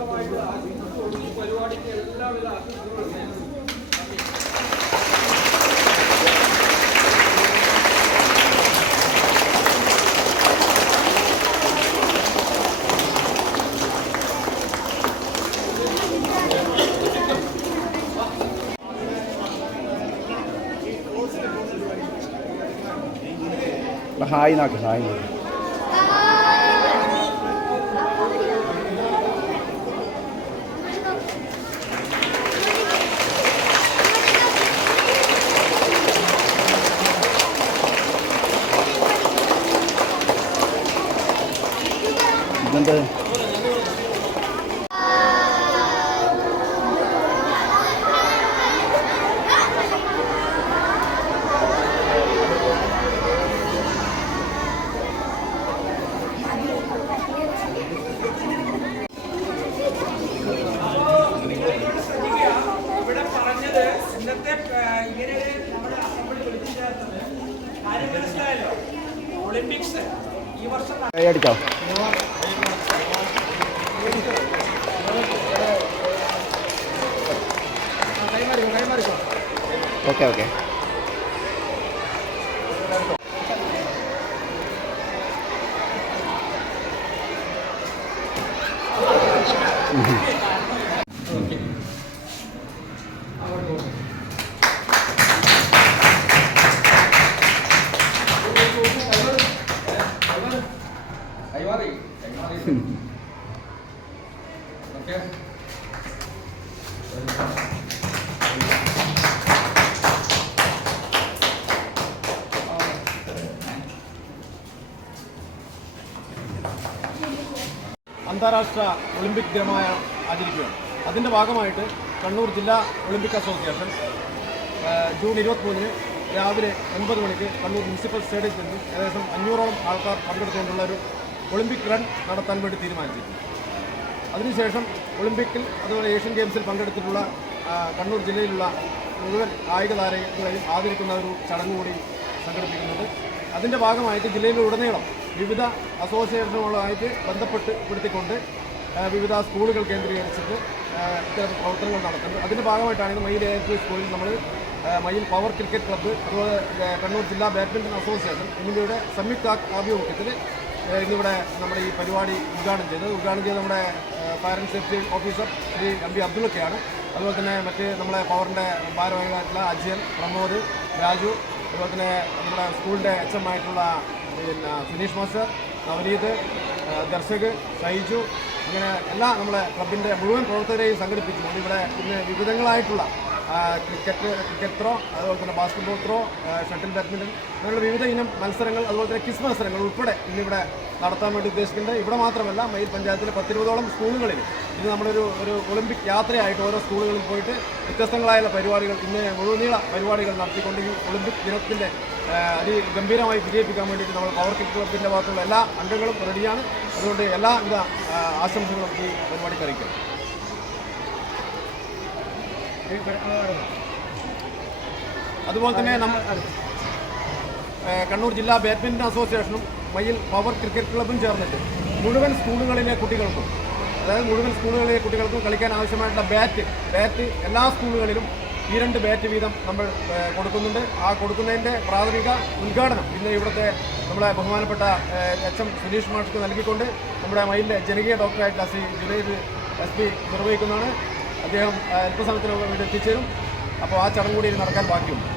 ആത്മാർത്ഥമായിട്ട് ആശംസിച്ചുകൊണ്ട് ഈ പരിപാടിക്ക് എല്ലാവിധ ആശംസകളും നേരുന്നു ഹായ് നാക്ക് ഹായ് നാക്ക് മനസ്സിലായല്ലോ ഒളിമ്പിക്സ് ഈ വർഷം നട- കൈ അടിച്ചോ ഓക്കെ ഓക്കെ. കൈമാറി അന്താരാഷ്ട്ര ഒളിമ്പിക് ദിനമായ ആചരിക്കുകയാണ്. അതിന്റെ ഭാഗമായിട്ട് കണ്ണൂർ ജില്ലാ ഒളിമ്പിക് അസോസിയേഷൻ ജൂൺ ഇരുപത്തിമൂന്നിന് രാവിലെ ഒൻപത് മണിക്ക് കണ്ണൂർ മുനിസിപ്പൽ സ്റ്റേഡിയത്തിൽ നിന്ന് ഏകദേശം അഞ്ഞൂറോളം ആൾക്കാർ പങ്കെടുത്തുകൊണ്ടുള്ള ഒരു ഒളിമ്പിക് റൺ നടത്താൻ വേണ്ടി തീരുമാനിച്ചിട്ടുണ്ട് അതിനുശേഷം ഒളിമ്പിക്കിൽ അതുപോലെ ഏഷ്യൻ ഗെയിംസിൽ പങ്കെടുത്തിട്ടുള്ള കണ്ണൂർ ജില്ലയിലുള്ള മുഴുവൻ കായിക താരങ്ങളെയും ആദരിക്കുന്ന ഒരു ചടങ്ങ് കൂടി സംഘടിപ്പിക്കുന്നുണ്ട്. അതിന്റെ ഭാഗമായിട്ട് ജില്ലയിലുടനീളം വിവിധ അസോസിയേഷനുകളുമായിട്ട് ബന്ധപ്പെട്ട് പെടുത്തിക്കൊണ്ട് വിവിധ സ്കൂളുകൾ കേന്ദ്രീകരിച്ചിട്ട് ഇത്തരം പ്രവർത്തനങ്ങൾ നടത്തുന്നുണ്ട്. അതിന്റെ ഭാഗമായിട്ടാണ് ഇന്ന് മയിൽ എ സ്കൂളിൽ നമ്മൾ മയിൽ പവർ ക്രിക്കറ്റ് ക്ലബ്ബ് അതുപോലെ കണ്ണൂർ ജില്ലാ ബാഡ്മിന്റൺ അസോസിയേഷൻ എന്നിവയുടെ സംയുക്ത ആഭിമുഖ്യത്തിൽ ഇന്നിവിടെ നമ്മുടെ ഈ പരിപാടി ഉദ്ഘാടനം ചെയ്തത്. ഉദ്ഘാടനം ചെയ്ത് നമ്മുടെ fire safety officer Shri M P അബ്ദുള്ളൊക്കെയാണ്. അതുപോലെ തന്നെ മറ്റ് നമ്മുടെ പവറിന്റെ ഭാരവാഹികളായിട്ടുള്ള അജയൻ പ്രമോദ് രാജു അതുപോലെ തന്നെ നമ്മുടെ സ്കൂളിന്റെ എച്ച് എം ആയിട്ടുള്ള പിന്നെ സുനീഷ് മാസ്റ്റർ നവനീത് ദർശക് ഷൈജു അങ്ങനെ എല്ലാ നമ്മളെ ക്ലബിന്റെ മുഴുവൻ പ്രവർത്തകരെയും സംഘടിപ്പിച്ചുകൊണ്ട് ഇവിടെ ഇന്ന് വിവിധങ്ങളായിട്ടുള്ള ക്രിക്കറ്റ് ക്രിക്കറ്റ് ത്രോ അതുപോലെ തന്നെ ബാസ്കറ്റ്ബോൾ ത്രോ ഷട്ടിൽ ബാഡ്മിന്റൺ അങ്ങനെയുള്ള വിവിധ ഇനം മത്സരങ്ങൾ അതുപോലെ തന്നെ ക്വിസ് മത്സരങ്ങൾ ഉൾപ്പെടെ ഇന്നിവിടെ നടത്താൻ വേണ്ടി ഉദ്ദേശിക്കുന്നുണ്ട്. ഇവിടെ മാത്രമല്ല മയിൽ പഞ്ചായത്തിലെ പത്തിരുപതോളം സ്കൂളുകളിൽ ഇത് നമ്മളൊരു ഒരു ഒളിമ്പിക് യാത്രയായിട്ട് ഓരോ സ്കൂളുകളിൽ പോയിട്ട് വ്യത്യസ്തങ്ങളായുള്ള പരിപാടികൾ ഇന്ന് മുഴുവനീള പരിപാടികൾ നടത്തിക്കൊണ്ട് ഈ ഒളിമ്പിക് ദിനത്തിന്റെ അതി ഗംഭീരമായി വിജയിപ്പിക്കാൻ വേണ്ടിയിട്ട് നമ്മൾ പവർ കിറ്റ് ക്ലബിന്റെ ഭാഗത്തുള്ള എല്ലാ അംഗങ്ങളും റെഡിയാണ് അതുകൊണ്ട് എല്ലാവിധ ആശംസകളും ഈ പരിപാടിക്ക് അറിയിക്കുന്നു. അതുപോലെ തന്നെ നമ്മൾ കണ്ണൂർ ജില്ലാ ബാഡ്മിന്റൺ അസോസിയേഷനും മയിൽ പവർ ക്രിക്കറ്റ് ക്ലബും ചേർന്നിട്ട് മുഴുവൻ സ്കൂളുകളിലെ കുട്ടികൾക്കും അതായത് മുഴുവൻ സ്കൂളുകളിലെ കുട്ടികൾക്കും കളിക്കാൻ ആവശ്യമായിട്ടുള്ള ബാറ്റ് ബാറ്റ് എല്ലാ സ്കൂളുകളിലും ഈ രണ്ട് ബാറ്റ് വീതം നമ്മൾ കൊടുക്കുന്നുണ്ട്. ആ കൊടുക്കുന്നതിന്റെ പ്രാഥമിക ഉദ്ഘാടനം ഇന്ന് ഇവിടുത്തെ നമ്മളെ ബഹുമാനപ്പെട്ട എച്ച് എം സുനീഷ് മാഷ്ക്ക് നൽകിക്കൊണ്ട് നമ്മുടെ മയിലിലെ ജനകീയ ഡോക്ടറായിട്ടുള്ള ശ്രീ ജുനൈദ് എസ് പി നിർവഹിക്കുന്നതാണ്. അദ്ദേഹം അല്പസമയത്തിന് വേണ്ടി എത്തിച്ചേരും. അപ്പോൾ ആ ചടങ്ങ് കൂടി നടക്കാൻ ബാക്കിയുണ്ട്.